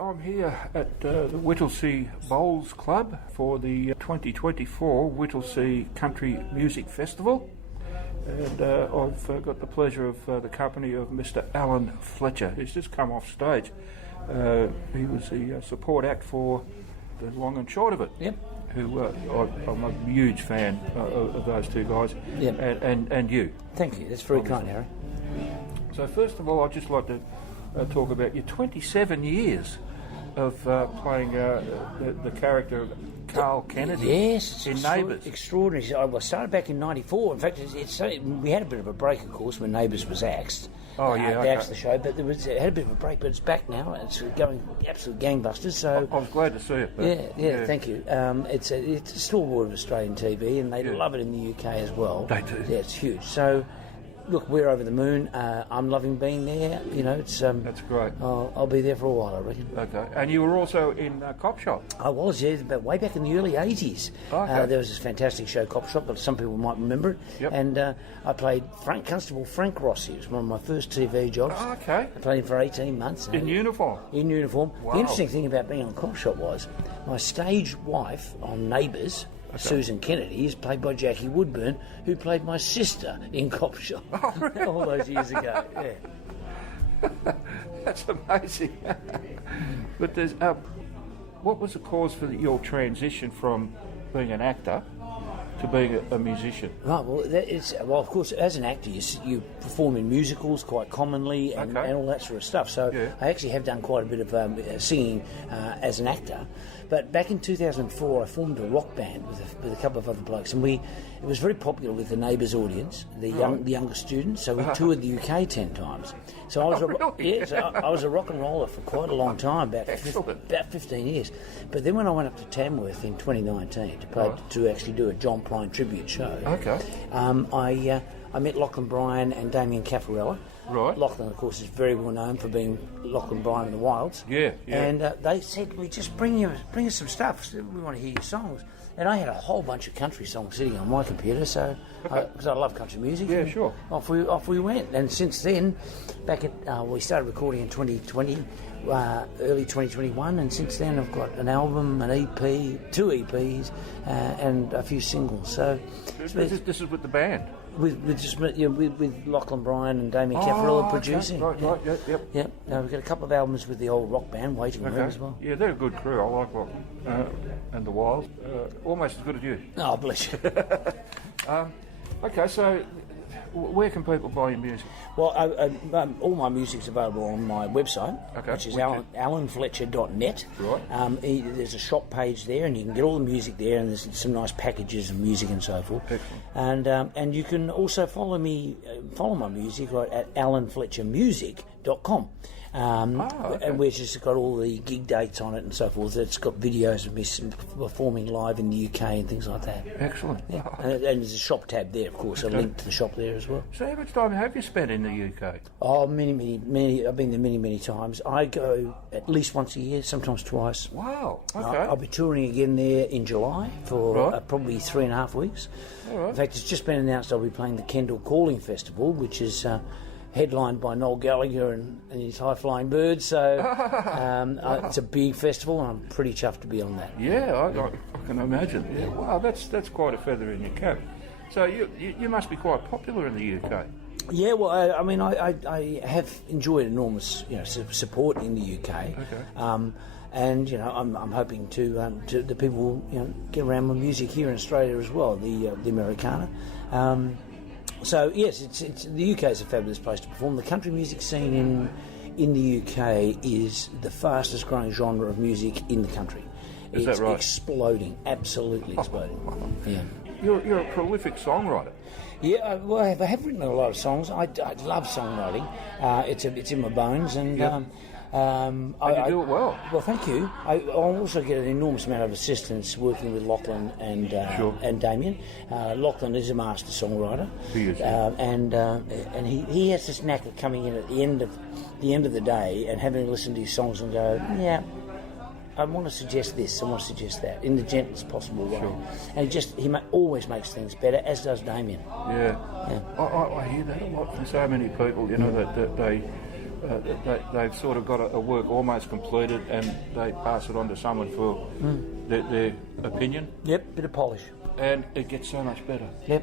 I'm here at the Whittlesea Bowls Club for the 2024 Whittlesea Country Music Festival, and I've got the pleasure of the company of Mr. Alan Fletcher, who's just come off stage. He was the support act for the long and short of it. Yep. Who I'm a huge fan of those two guys. Yep. And you. Thank you. That's very kind, Harry. So first of all, I'd just like to talk about your 27 years of playing the character of Carl Kennedy. Yes, in Neighbours. Extraordinary. I started back in '94. In fact, we had a bit of a break, of course, when Neighbours was axed. Oh yeah, they axed the show, but it had a bit of a break. But it's back now. It's going absolute gangbusters. So I was glad to see it. Yeah. Thank you. It's a stalwart of Australian TV, and they love it in the UK as well. They do. Yeah, it's huge. So. Look, we're over the moon. I'm loving being there. You know, it's that's great. I'll be there for a while, I reckon. Okay, and you were also in Cop Shop. I was, yeah, but way back in the early '80s. Okay. There was this fantastic show, Cop Shop, but some people might remember it. Yep. And I played Constable Frank Rossi. It was one of my first TV jobs. Okay. I played him for 18 months. In uniform. In uniform. Wow. The interesting thing about being on Cop Shop was my stage wife on Neighbours. Okay. Susan Kennedy is played by Jackie Woodburn, who played my sister in Cop Shop. Oh, really? All those years ago. Yeah. That's amazing. But there's what was the cause for your transition from being an actor to being a musician? Right, well, of course, as an actor, you perform in musicals quite commonly and all that sort of stuff. So I actually have done quite a bit of singing as an actor. But back in 2004, I formed a rock band with a couple of other blokes, and it was very popular with the Neighbours audience, the younger students. So we toured the UK 10 times. So I was I was a rock and roller for quite a long time, about 15 years. But then when I went up to Tamworth in 2019 to actually do a John Prine tribute show, I met Lachlan Bryan and Damien Caffarella. Right. Lachlan, of course, is very well known for being Lachlan Bryan in the Wilds. Yeah. And they said, "We just bring us some stuff. We want to hear your songs." And I had a whole bunch of country songs sitting on my computer, so because I love country music. Yeah, sure. Off we went, and since then, we started recording in 2020. Early 2021, and since then I've got an album, an EP, 2 EPs, and a few singles. So this is with the band, with Lachlan Bryan and Damien Caffarella producing. Right, yep. Now we've got a couple of albums with the old rock band, Waiting Room as well. Yeah, they're a good crew. I like Lachlan and the Wilds, almost as good as you. Oh, bless you. Okay, so where can people buy your music? Well, all my music's available on my website, which is alanfletcher.net. Right. There's a shop page there, and you can get all the music there, and there's some nice packages of music and so forth. Excellent. And you can also follow my music at alanfletchermusic.com. And we've just got all the gig dates on it and so forth. It's got videos of me performing live in the UK and things like that. Excellent. Yeah. And there's a shop tab there, of course, a link to the shop there as well. So how much time have you spent in the UK? Oh, many. I've been there many times. I go at least once a year, sometimes twice. Wow, okay. I'll be touring again there in July for probably 3.5 weeks. All right. In fact, it's just been announced I'll be playing the Kendal Calling Festival, which is headlined by Noel Gallagher and his High Flying Birds. So it's a big festival, and I'm pretty chuffed to be on that. Yeah, I can imagine. Yeah, wow, that's quite a feather in your cap. So you must be quite popular in the UK. Yeah, well, I have enjoyed enormous support in the UK. Okay. And I'm hoping to the people get around my music here in Australia as well, the Americana. So yes, it's the UK is a fabulous place to perform. The country music scene in the UK is the fastest growing genre of music in the country. Is that right? It's exploding, absolutely exploding. Yeah. You're a prolific songwriter. Yeah, well, I have written a lot of songs. I love songwriting. It's in my bones, and you do it well. Well, thank you. I also get an enormous amount of assistance working with Lachlan and Damien. Lachlan is a master songwriter. He is. And he has this knack of coming in at the end of the day and having listened to his songs and go, yeah, I want to suggest this, I want to suggest that, in the gentlest possible way. Sure. And he always makes things better, as does Damien. Yeah. I hear that a lot from so many people, that they've sort of got a work almost completed and they pass it on to someone for their opinion. Yep, bit of polish. And it gets so much better. Yep.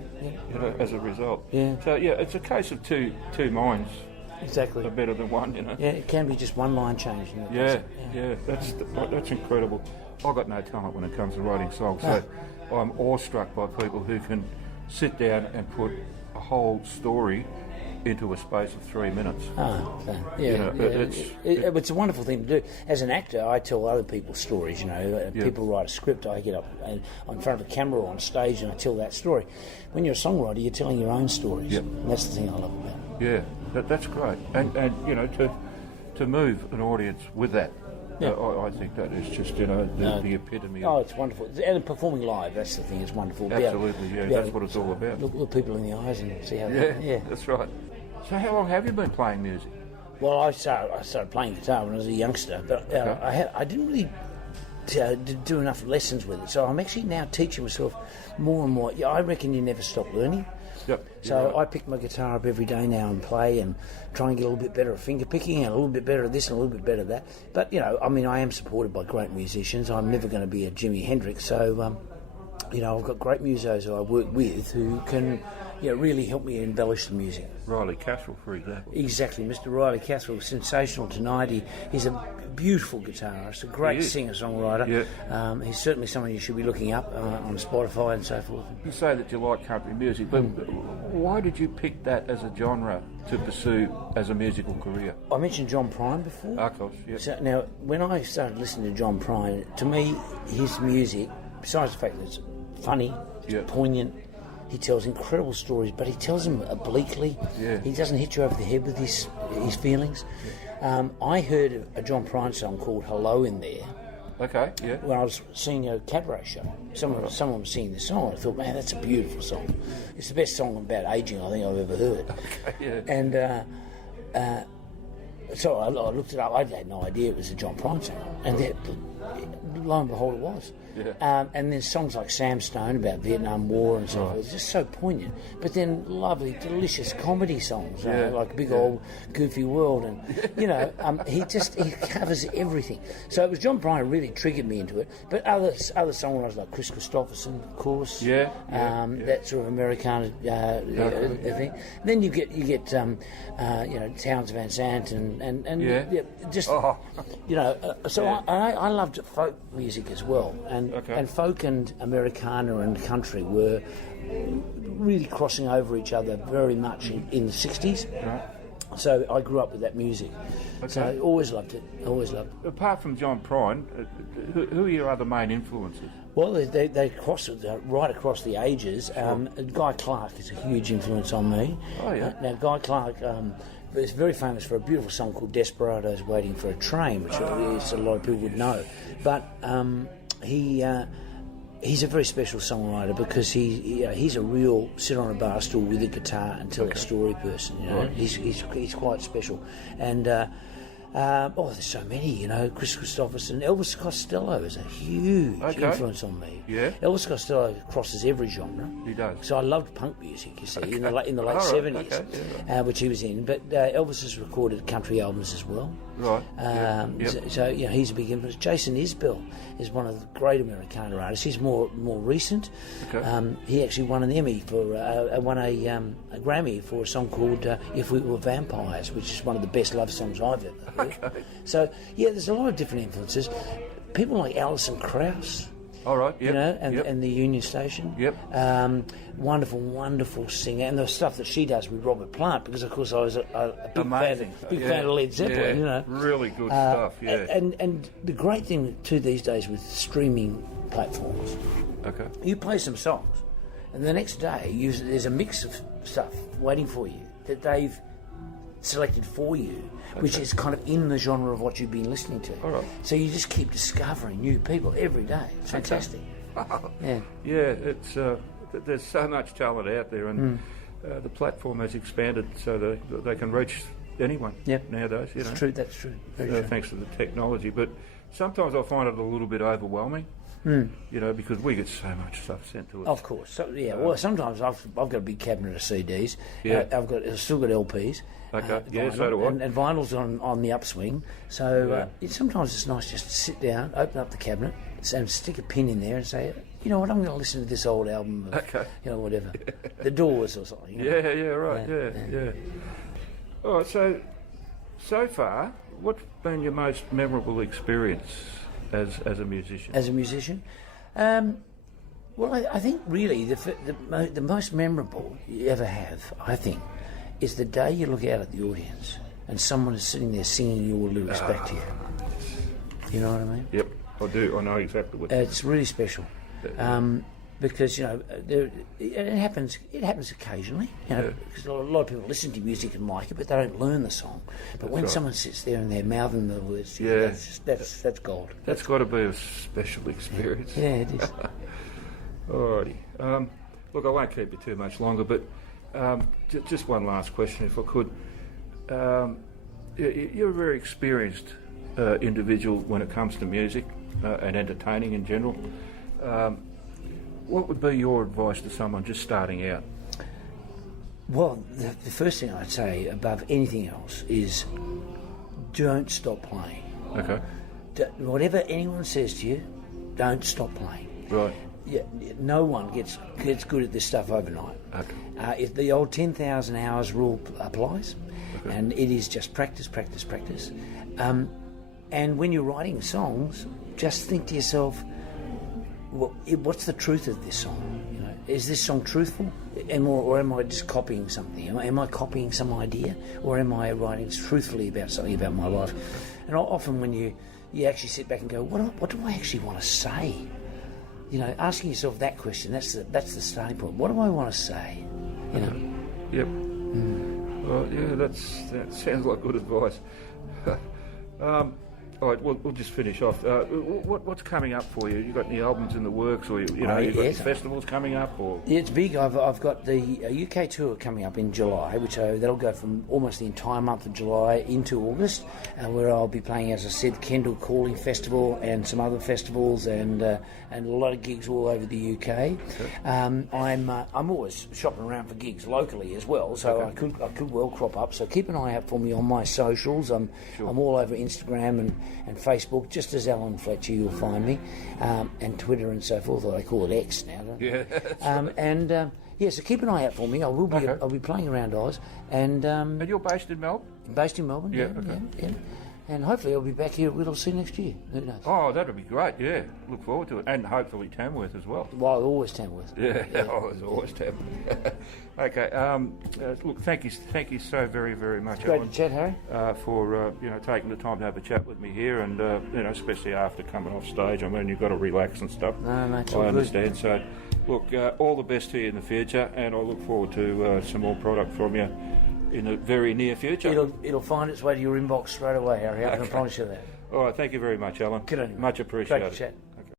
You know, as a result. Yeah. So yeah, it's a case of two minds. Exactly. Are better than one, you know. Yeah, it can be just one line change. Yeah. That's incredible. I've got no talent when it comes to writing songs, so I'm awestruck by people who can sit down and put a whole story into a space of 3 minutes. It's a wonderful thing to do. As an actor, I tell other people's stories. You know, people write a script. I get up and in front of a camera or on stage and I tell that story. When you're a songwriter, you're telling your own stories. Yep. And that's the thing I love about it. Yeah, that's great. And you know, to move an audience with that. Yeah. I think that is just, you know, the epitome. Oh, it's wonderful. And performing live, that's the thing, it's wonderful. Absolutely, that's what it's all about. Look people in the eyes and see how that's right. So how long have you been playing music? Well, I started playing guitar when I was a youngster, but I didn't really do enough lessons with it. So I'm actually now teaching myself more and more. Yeah, I reckon you never stop learning. Yep. So right. I pick my guitar up every day now and play and try and get a little bit better at finger picking and a little bit better at this and a little bit better at that. But, you know, I mean, I am supported by great musicians. I'm never going to be a Jimi Hendrix. So, you know, I've got great musos who I work with who can, you know, really help me embellish the music. Riley Caswell, for example. Exactly. Mr. Riley Caswell, sensational tonight. He's a beautiful guitarist, a great singer-songwriter. Yeah. He's certainly someone you should be looking up on Spotify and so forth. You say that you like country music, but why did you pick that as a genre to pursue as a musical career? I mentioned John Prine before. Of course, yeah. So now, when I started listening to John Prine, to me, his music, besides the fact that it's funny, it's poignant, he tells incredible stories, but he tells them obliquely. Yeah. He doesn't hit you over the head with his feelings. Yeah. I heard a John Prine song called Hello in there. Okay, yeah. When I was seeing a cabaret show. Someone was singing this song, and I thought, man, that's a beautiful song. It's the best song about ageing I think I've ever heard. Okay, yeah. And so I looked it up. I had no idea it was a John Prine song. And lo and behold, it was. Yeah. And then songs like Sam Stone about Vietnam War and so forth. It's just so poignant. But then lovely, delicious comedy songs like Big Old Goofy World, and you know, he covers everything. So it was John Prine really triggered me into it. But other songwriters like Chris Christopherson, of course. That sort of Americana thing. Then you get you know, Townes Van Sant and you know. So I loved folk music as well, and folk and Americana and country were really crossing over each other very much in the 60s. Right. So I grew up with that music. Okay. So I always loved it. Apart from John Prine, who are your other main influences? Well, they cross right across the ages. Sure. Guy Clark is a huge influence on me. Oh, yeah. Now, Guy Clark is very famous for a beautiful song called Desperados Waiting for a Train, which a lot of people would know. But he's a very special songwriter because he's a real sit on a bar stool with a guitar and tell a story person. You know, right. He's quite special, and there's so many. You know, Chris Christopherson, Elvis Costello is a huge influence on me. Yeah, Elvis Costello crosses every genre. He does. So I loved punk music. You see, in the late 70s, which he was in. But Elvis has recorded country albums as well. Right. So you know, he's a big influence. Jason Isbell is one of the great Americana artists. He's more recent. Okay. He actually won an Emmy won a Grammy for a song called "If We Were Vampires," which is one of the best love songs I've ever heard. Okay. So there's a lot of different influences. People like Alison Krauss. All right. Yep. You know, and the Union Station. Yep. Wonderful singer, and the stuff that she does with Robert Plant, because of course I was a big fan of Led Zeppelin. Yeah. You know, really good stuff. Yeah. And the great thing too these days with streaming platforms. Okay. You play some songs, and the next day there's a mix of stuff waiting for you that they've selected for you, which is kind of in the genre of what you've been listening to. All right. So you just keep discovering new people every day. It's fantastic. Yeah. Yeah, it's there's so much talent out there, and the platform has expanded so that they can reach anyone nowadays. You know. That's true. Very true. Thanks to the technology. But sometimes I find it a little bit overwhelming. You know, because we get so much stuff sent to us. Of course, so, yeah. Well, sometimes I've got a big cabinet of CDs. Yeah. I've still got LPs. Okay. Yeah, vinyl, so do I. and vinyl's on the upswing. So sometimes it's nice just to sit down, open up the cabinet, and stick a pin in there and say, you know what, I'm going to listen to this old album of, you know, whatever, The Doors or something. You know? Yeah, right. Yeah. All right. So far, what's been your most memorable experience as a musician? As a musician, well, I think really the most memorable you ever have, I think, is the day you look out at the audience and someone is sitting there singing your lyrics back to you. You know what I mean? Yep, I do. I know exactly what. It's really special, because you know it happens occasionally. You know, because a lot of people listen to music and like it, but they don't learn the song. But when someone sits there and they're mouthing the words, that's gold. That's got to be a special experience. Yeah, it is. Alrighty. Look, I won't keep you too much longer, but just one last question, if I could. You're a very experienced individual when it comes to music and entertaining in general. What would be your advice to someone just starting out? Well, the first thing I'd say above anything else is don't stop playing. Okay. Whatever anyone says to you, don't stop playing. Right. Yeah, no one gets good at this stuff overnight. Okay. If the old 10,000 hours rule applies, and it is just practice. And when you're writing songs, just think to yourself, what's the truth of this song? You know, is this song truthful, or am I just copying something? Am I copying some idea, or am I writing truthfully about something about my life? And often when you actually sit back and go, what do I actually want to say? You know, asking yourself that question, that's the starting point. What do I want to say? You know? Yep. Well, yeah, that sounds like good advice. All right, we'll just finish off. What's coming up for you? You got any albums in the works, or you've got festivals coming up, or? Yeah, it's big. I've got the UK tour coming up in July, which that'll go from almost the entire month of July into August, where I'll be playing, as I said, Kendall Calling Festival and some other festivals, and a lot of gigs all over the UK. Okay. I'm always shopping around for gigs locally as well, so I could well crop up. So keep an eye out for me on my socials. I'm all over Instagram and Facebook, just as Alan Fletcher, you'll find me, and Twitter and so forth. Or they call it X now, don't they? Yeah. So keep an eye out for me. I will be. I'll be playing around Oz, and you're based in Melbourne. Based in Melbourne. Yeah. Okay. Yeah. And hopefully I'll be back here at Whittlesea next year. Who knows? Oh, that would be great, yeah. Look forward to it. And hopefully Tamworth as well. Well, always Tamworth. Yeah. Oh, it's always Tamworth. Okay, look, thank you so very, very much, It's great Alan, to chat, Harry. for taking the time to have a chat with me here, and especially after coming off stage. I mean, you've got to relax and stuff. No, mate, it's all I good. understand. So, look, all the best to you in the future, and I look forward to some more product from you in the very near future. It'll find its way to your inbox straight away, Harry. I can promise you that. All right, thank you very much, Alan. Good on you. Much appreciated. Great to chat.